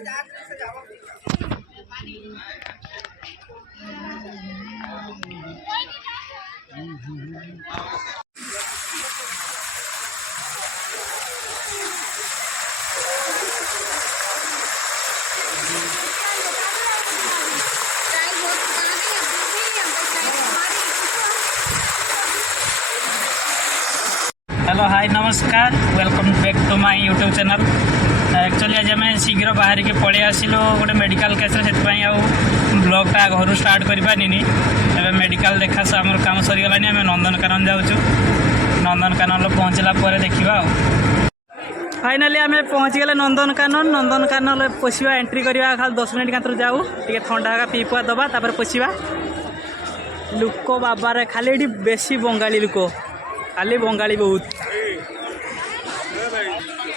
Hello hi नमस्कार welcome back to my YouTube channel. Actually आज आम शीघ्र बाहर के पलि आसिलु गोटे मेडिकल केस ब्लॉगटा घर स्टार्ट कर पारिनी। एवं मेडिकल देखा आम काम सरीगला आम नंदनकानन जाऊँ। नंदनकानन पहुँचला देखा फाइनाली आम पहुँचीगले नंदनकानन पोषा एंट्री करवा खाली 10 मिनट खातर जाऊ टे थंडा पीपुआ दबा तापर पोषा लोक बाबारे खाली ये बेसी बंगाली लोक खाली बंगाली बहुत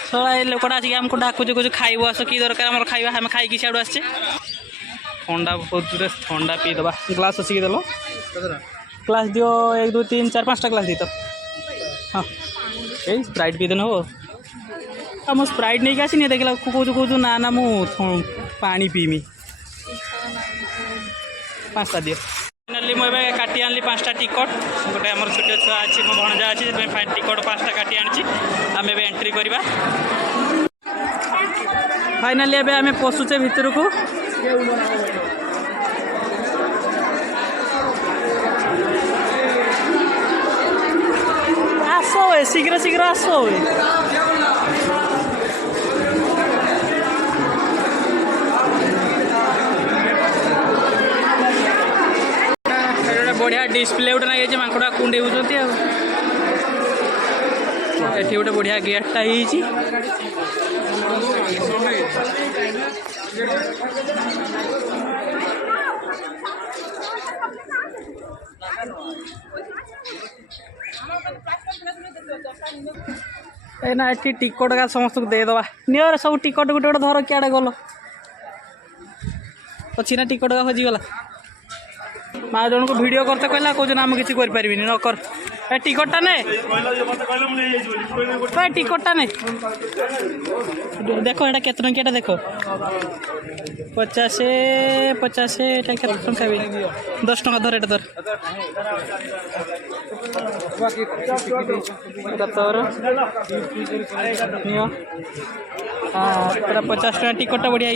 सला लोकटा आसिक आमको डाकुच कुछ खाइब आस कि दरकार आम खाइबा आम खाई सियाड़ू आसचे ठंडा बहुत दूर ठंडा पी दबा ग्लास आसिक देल ग्लास दियो 1 2 3 4 5टा ग्लास दी तो हाँ ये स्प्राइट पी देन हम मो स्प्राइट नहीं आसनी देखला कौन ना ना मु पानी पीमी 5टा दियो। फाइनाली मुझे काटी आनी 5टा टिकट गोटे आम छोट छुआ अच्छी मो भणजा अच्छी टिकट 5टा काटी आनी आम ए एंट्री करवा। फाइनाली एबे आम पशुचे भितर को आस शीघ्र शीघ्र आस बढ़िया डिस्प्ले गोटे लगे मांकड़ा कुंडे होती एटी गोटे बढ़िया गेटा ना ये टिकट का समस्त को देदबा नियर सब टिकट गोटे गोटे धर क्या गल अच्छी ना टिकट का खोजीगला माँ जन को वीडियो करते कहला कौन आम किसी करें न कर टिकटा ने टिकटा ने देख ये केत टंकिया देख 50 50 टका भी 10 टका धर धर तोर पूरा 50 टका टिकटा बढ़िया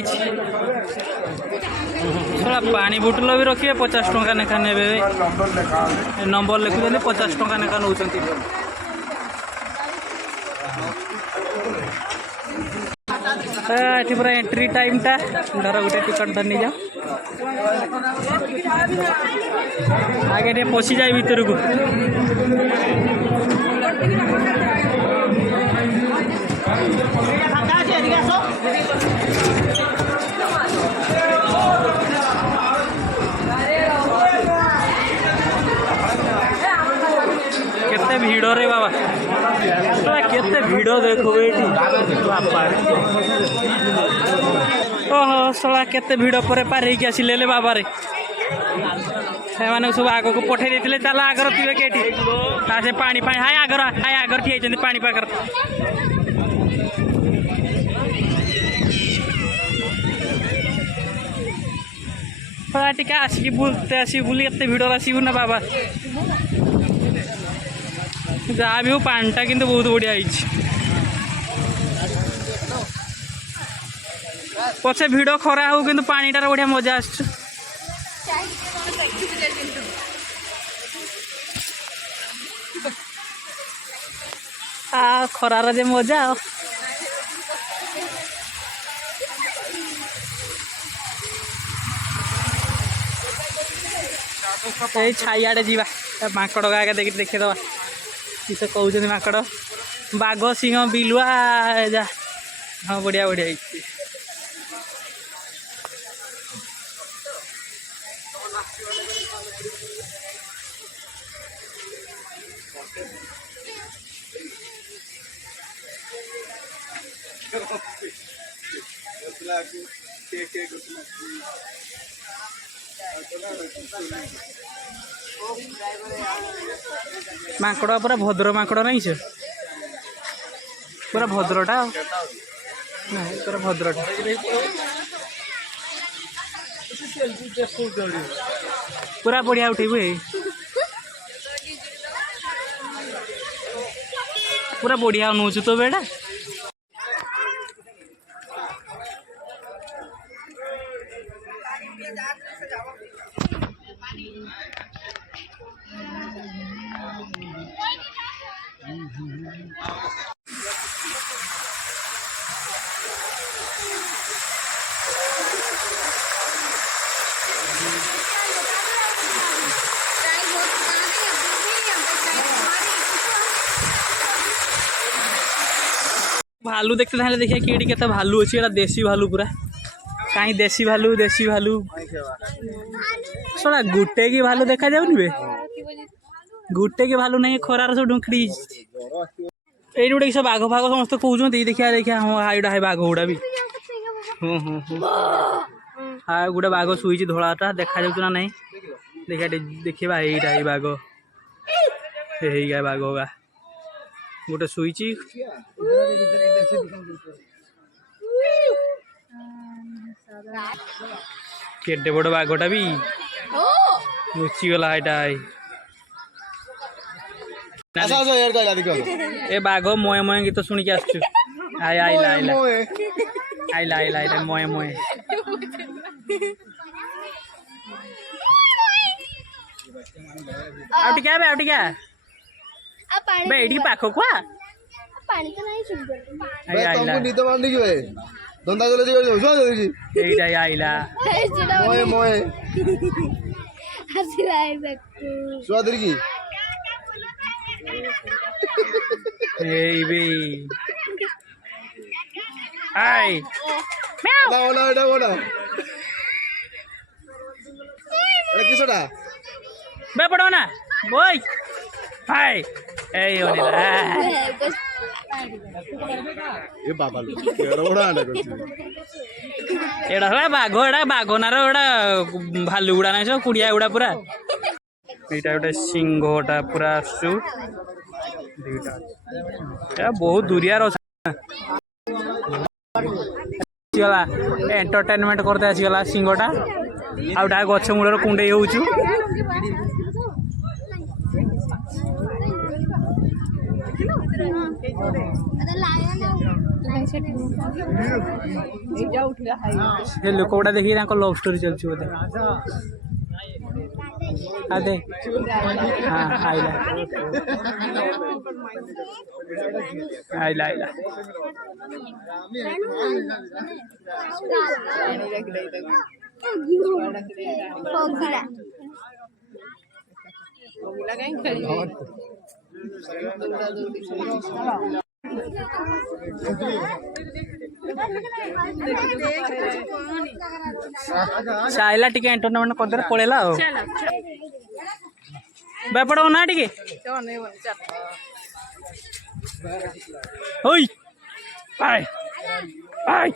थोड़ा पानी बोतल भी रखिए 50 टका नेखा ने नंबर लिखुं 50 टका नेखा नौ ये पूरा एंट्री टाइम टा धर गोटे टिकट धर नहीं जाओ आगे टे पशि जाए भीतर को केते भीड़ रे बाबा केते भीड़ देखो ओहो सला केते भीड़ पर पार आसिले बाबा रे सब आग को पठे देते चल आगर थे कहीं से पानी हाय आगर ठिया पानी पाकर टे आसिक बुलते आस बुली एत भिड़ आसबू ना बाबा जहाँ भी हो पानीटा किंतु बहुत बढ़िया पछे भिड़ खरा हो कि पानीटार बढ़िया मजा आस खरार जे मजा छाइआड़े जीवा माकड़ आगे देखीदबा किसे कहते माकड़ बाघ सिंह बिलुआ जा हाँ बढ़िया बढ़िया माकड़ पूरा भद्र माकड़ नहीं से पूरा भद्रटा पूरा भद्रटा पूरा बढ़िया उठेबू पूरा बढ़िया नौचु तो बेटा भालू देखते ना देखिए कि केते भालू अच्छी एटा देसी भालू पूरा कहीं देसी भालू सोना गुटे की भालू देखा जाऊनि बे गुटे की भालू नहीं खरार सब ढुकड़ी ये गोटे सब बाघ फाघ समस्त कहते देखिया देखिया हाँ यहाँ है बाघ गुड़ा भी हाँ गोटे बाघ शुई धलाटा देखा जाऊँ ना देखिए देखा यही बाघ बाघ होगा गोटे शुई केटे बड़ बाघटा भी लुचिगला ए बाघ मोए मोए गीत शुणिक आसचु आइला आइला आइला आइला आइला मोए मोए आउटिका बेटी पाख को पानी तो नहीं सुन आई आइला तुमको नींद मारने की है धंधा चले जो सो जल्दी एई आइला मोए मोए हंसी रहा है बेटू स्वादरी की एई बे आई ना ओना अरे किसड़ा बे पड़ो ना बोय हाय एई ओनेला ए बाबा केड़ा आंडा करछि एड़ा बाघ नार एड़ा भालू गुड़ा ना सब कुड़िया गुड़ा पूरा एटा गोटे सिंहटा पूरा आसु बहुत दूरिया गला एंटरटेनमेंट करते आसीगला सिंहटा आउटा गछ मूल कुंडे होचु लोक गुड़ा देखिए लव स्टोरी चलती बोधे अदे हाँ आइला आइला आइला चाइला टिके एंटरटेनमेंट करदे पळेला बेपड़ो ना टिके ओय आय आय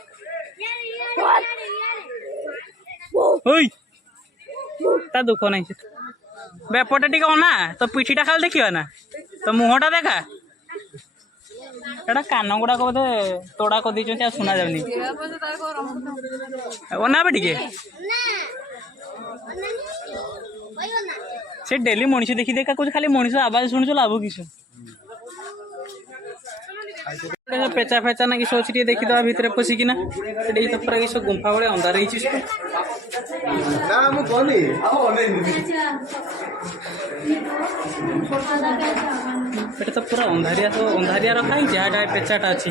ओय ता दुख नहीं बेपटे टिके ना तो पिठीटा खाली देखियो ना तो मुहटा देखा एटा कान गुड़ाक बोधे तोड़ा कर दी सुना जाऊनी ओना टिके से डेली मनीष देखी देखा कुछ खाली मनीष आवाज शुणु लाभ किस पेचा फेचा ना कि सोची देखी दवा भितर पशिकिना तो पूरा किस गुंफा भाई अंधार तो पूरा अंधारिया तो अंधारिया रखा ही जहाँ पेचाटा अच्छी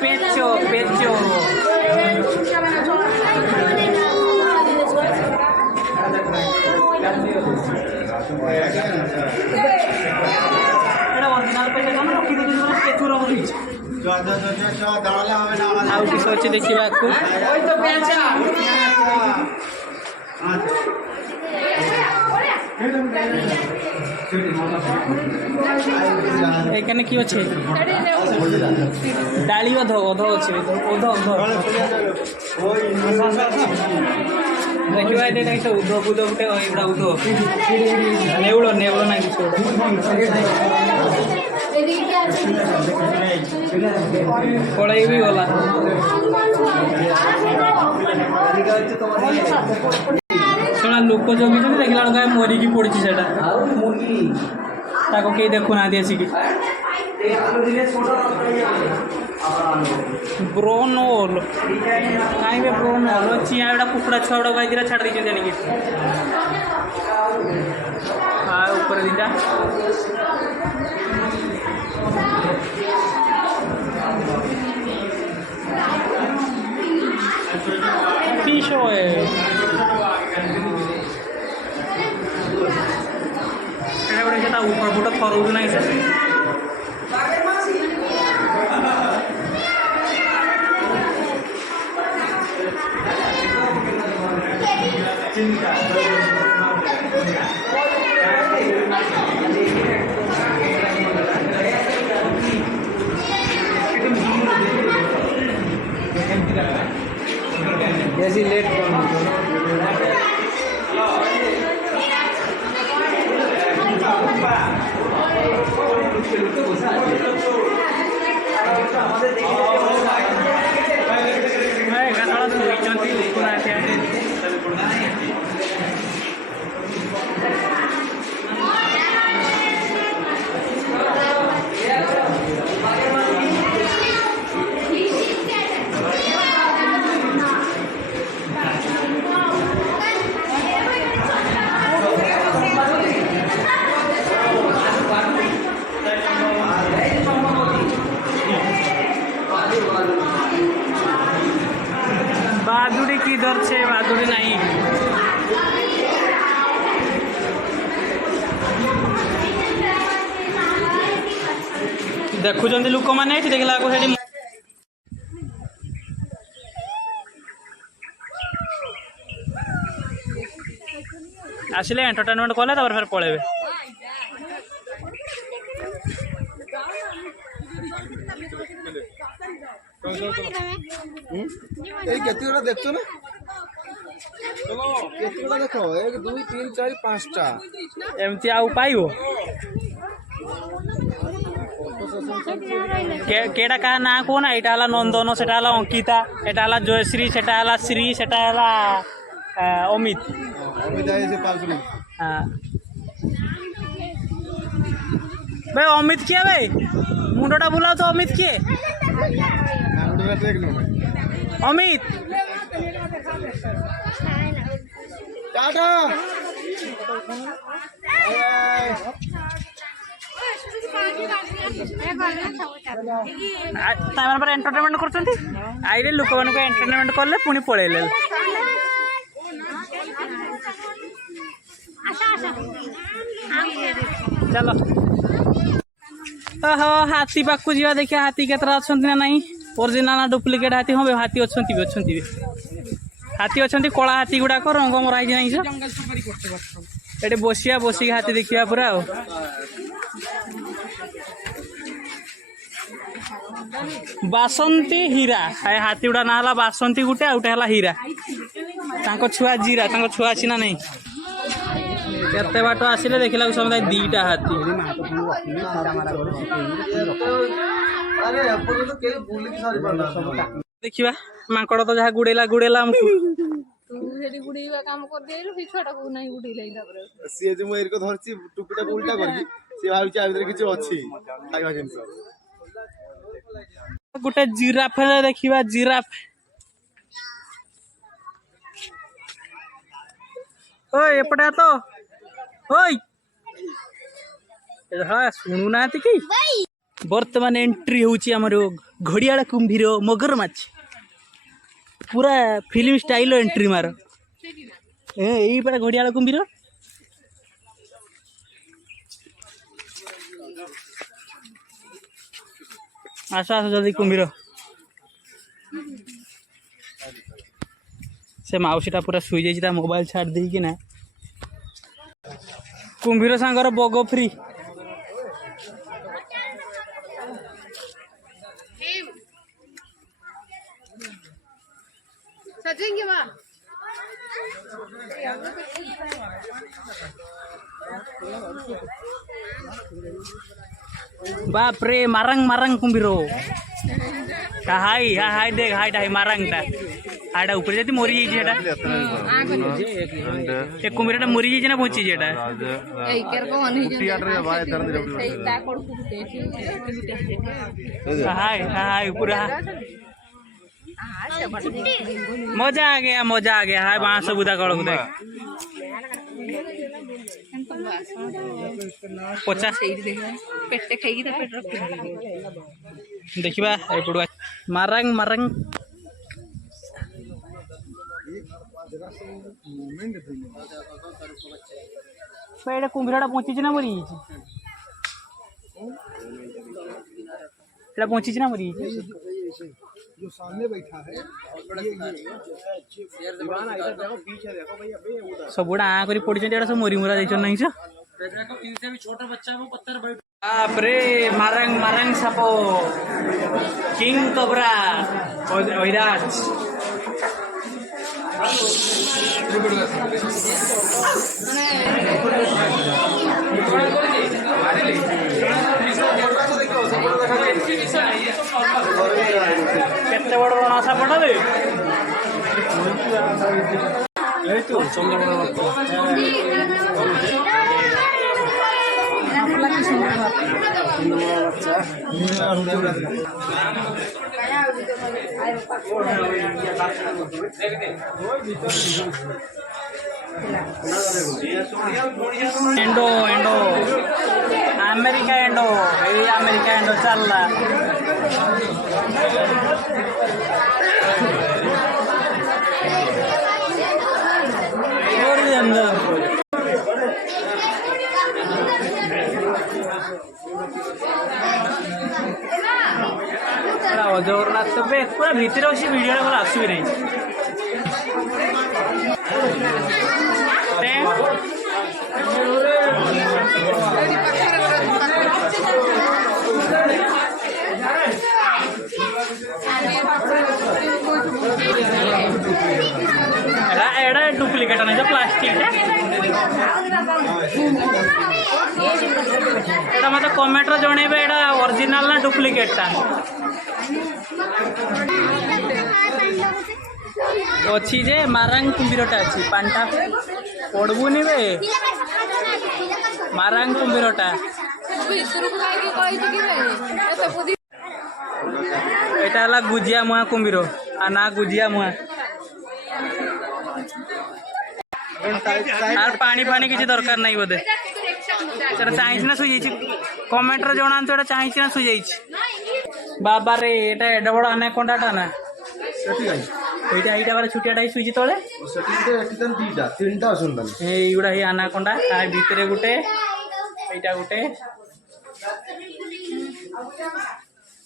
पेचो पेचो अच्छी देखा এখানে কি আছে ডালি অধ অধ আছে অধ অধ ଦେଖିବା ଏଠି ନାହିଁ ସେ ଉଧ ବୁଧ ଗୋଟେ ଏଗୁଡ଼ା ଉଧ ନେଉଳ ନେଉଳ ନାହିଁ କିଛି पड़े भी गला शला लोक जगी देखला मरिकी पड़ी से कहीं देखुना आसिक ब्रोन होल कहीं ब्रोन होल चिया गुड़ा कुकुड़ा छुआ गुड़ा भाई छाड़ दी जानिक ऊपर दीटा फिश ऑयल ऊपर फुट थरू ना जैसी लेट बादुड़ी किधर से बादुड़ी नहीं देखुं लोक मैंने देखला आसिले एंटरटेनमेंट कले फिर पलैबे देख ना देख 1 2 3 4 5टा एमती आउ पाइबो केड़ा का ना को ना एटा हला नंदन सेटा हला अंकिता एटा हला जयश्री सेटा हला श्री सेटा हला अमित अमित आए से पालसुनी हां भाई अमित किया भाई मुंडोटा बुलाओ तो अमित किए अमित टाटा पर एंटरटेनमेंट करछंती आइले लोक मान को एंटरटेनमेंट करले पुनी पळेले चलो ओहो हाथी पाखु जीवा देखिया हाथी केतरा अछंती ना नहीं ओरिजिनल ना डुप्लिकेट हाथी हो हाथी अछंती हाथी अछंती कला हाथी गुडा को रंग मरा ही नहीं जंगल सफारी करते एटे बसिया बसिक हाथी देखिया पूरा बासंती हीरा हाथी गुडा ना हला बासंती गुटे आउटे हला हीरा तांको छुआ जीरा तांको छुआ छी ना नहीं केते बाटो आसिले देखिला समुदाय दीटा हाथी अरे अपन तो के बुली की सारी पड़ना देखिबा मांकड़ तो जहा गुडेला हमको तू सेठी गुडीवा काम कर देलु से छोटा को नहीं गुडीला तापर सी जे मोर को धरची टुपीटा उल्टा करकी से भाबी आ भीतर किछ अछि खाइबा जिंस गुटे जिराफ देखिबा जिराफ ओए एपटा तो ओए हाँ सुनु ना कि बर्तमान एंट्री होची हमर घड़ियाल कुंभीर मगरमाछ पूरा फिल्म स्टाइल एंट्री मार यही पड़ा घड़ियाल कुंभीर आस आस जल्दी कुंभीर से मौसीटा पूरा शुई जाइए मोबाइल छाड़ देकी ना कुंभीर सांगर बग फ्री सजेंगे मां बाप रे मारंग मारंग कुंभीरो हाई हाई देख हाई मारंग टा हाड़ा ऊपर जाती मरी जाइए ए कुंभीरटा मरी जाइए ना बची जेटा हाय हाय पूरा मजा आ गया हाय बांस बुदा कड़ बुदा पचास पेटे खाई देखा एपड़ू मारंग मारंग कुंभीरा बची ना मरी बची ना मरी जो सामने बैठा है सब गुड़ा आ कर पड़ी सब मरी मुरा जाइछन नहीं छोटा बच्चा बाप रे मारंग मारंग सापो किंग कोबरा ओइराज केते बड़ रण सापटा दे एंडो एंडो अमेरिका एंडो ये अमेरिका एंडो चल रहा जगन्नाथ पूरा भितर अच्छी भिडियो भल आसबि नहीं एड़ा डुप्लिकेट नहीं प्लास्टिक एटा मत कमेंट जनइबे एटा ओरिजिनल ना डुप्लिकेट टा अच्छी जे मारंग कुंभीरटा अच्छी पांटा पड़बुनि बे मारंग कुंभीरटा एटा हला गुजिया मुआ कुंभीर आ ना गुजिया मुआ आर पानी फानी किसी दरकार नहीं बोधे चाहिए ना सुई कमेंट जना तो चाहिए ना सुई बाबा रे एटा एडा बड़ अनाकोंडाटा ना এইটা এইটা বারে ছুটিয়াটাই সুইজি তলে সেটিতে একদম দুইটা তিনটা অসুন্দর এইগুড়া এই আনাকোন্ডা আর ভিতরে গুটে এইটা গুটে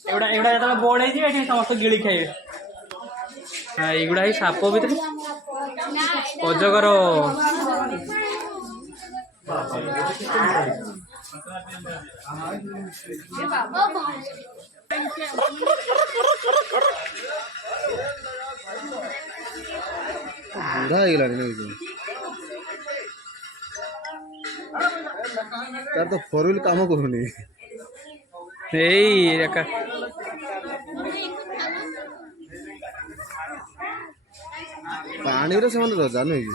এগুড়া এগুড়া যেতবে বড় হয়ে যাবে এটি সমস্ত গিলি খাইবে এইগুড়া এই সাপ ভিতরে অজগর बुढ़ा ହେଇଗଲାଣି ନାଇଁ ତାର ତ ଫୋର ହ୍ୱିଲ କାମ କରୁନି ଏଇ ଏକା ପାଣିରେ ସେମାନେ ରଜା ନୁହେଁ କି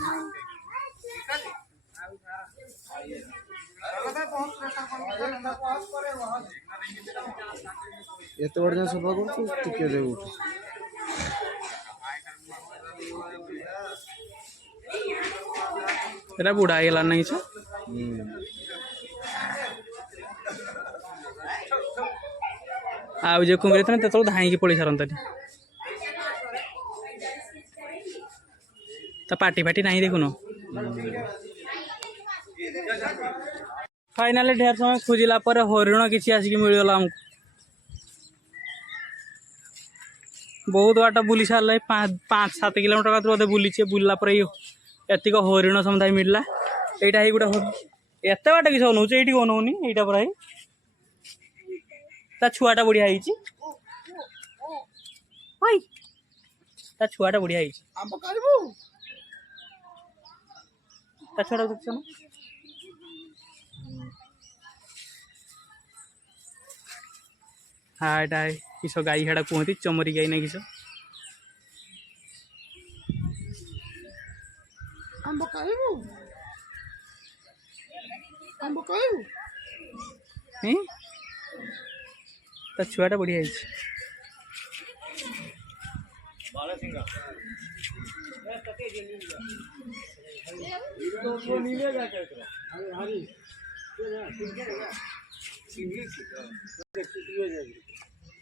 ଏତେ ବଡ଼ ଯାଏଁ ସଫା କରୁଛୁ ଟିକେ ଦେବୁ एटा बुढ़ा ହେଇଗଲା नहीं छ आउ जे कुंभीर थे तो धाई की पड़ी सारंतनी तो पार्टी फाटी नहीं देखुन फाइनाली ढेर समय खोजिला पर हरिण किसी आसिक मिलगला हमको बहुत बाट बुली सारे 5-7 किलोमीटर का बोधे बुलीचे बुलला पर एतिक हरिण समुदाय मिलला एटा ही गोटे एत बाट किस अनौच ये अनौनी यहाँ पूरा ता छुआटा बढ़िया ता छुआटा बढ़िया ता छुआटा देखछ ना हाँ एटा किस गाई हेड़ा कहती चमरी गाई ना किस आंब खाइबू आंब खाइबू ता छुआटा बढ़िया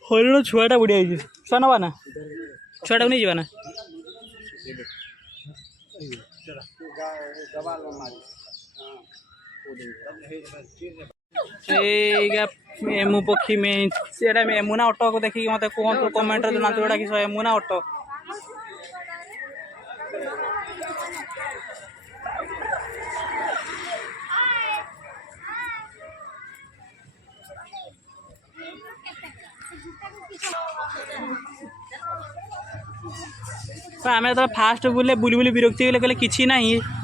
हरिण छुआटा बढ़िया छुआ नवा ना छुआटा को नहीं जाना एमु पक्षी में एमुना ऑटो को देखिए मत कहतु कमेंट जना जोड़ा कि एमुना ऑटो आम जो फास्ट बुले बुली बुली विरक्ति गले कहले कि ना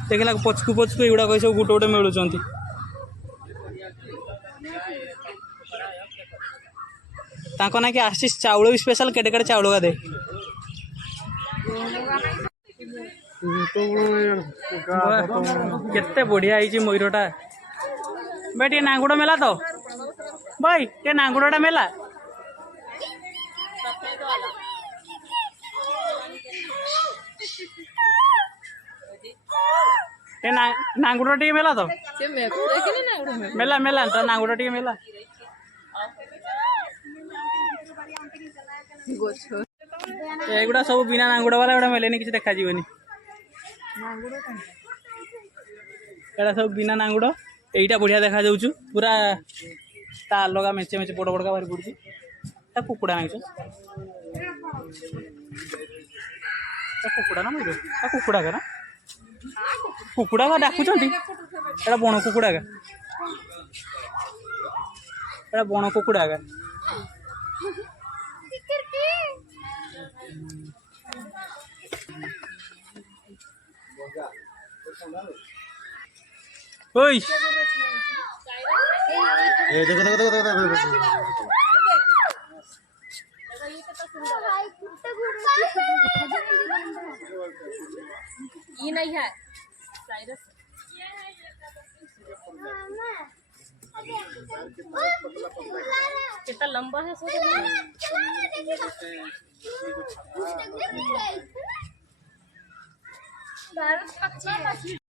देखला पचकू पचकू युवा सब गोटे गोटे मिलुं ना कि आशीष चाउल भी स्पेशल केटे केटे चाउल का दे केते बढ़िया है मयूरटा भाई टे नांगुड़ मेला तो भाई टे नांगुड़टा मेला नांगुड़ टी मेला तो मेला मेला तो नांगुड़ टी मेला एगुड़ा सब बिना नांगुड़ वाला गुड़ा मेले किसी देखा जीवनी एटा सब बिना नांगुड़ एटा बढ़िया देखा जाऊँ पूरा ता अलगा मेचे मेचे बड़ बड़का बाहरी पड़ी कुकुड़ा नाच कुकुड़ा ना मयूर कुकुड़ा का ना कुकुड़ा का डाकुंट एटा बण कुकुड़ा का एटा बण कुकुड़ा का ओई ए देखो देखो देखो देखो ये नहीं है कितना लंबा है सो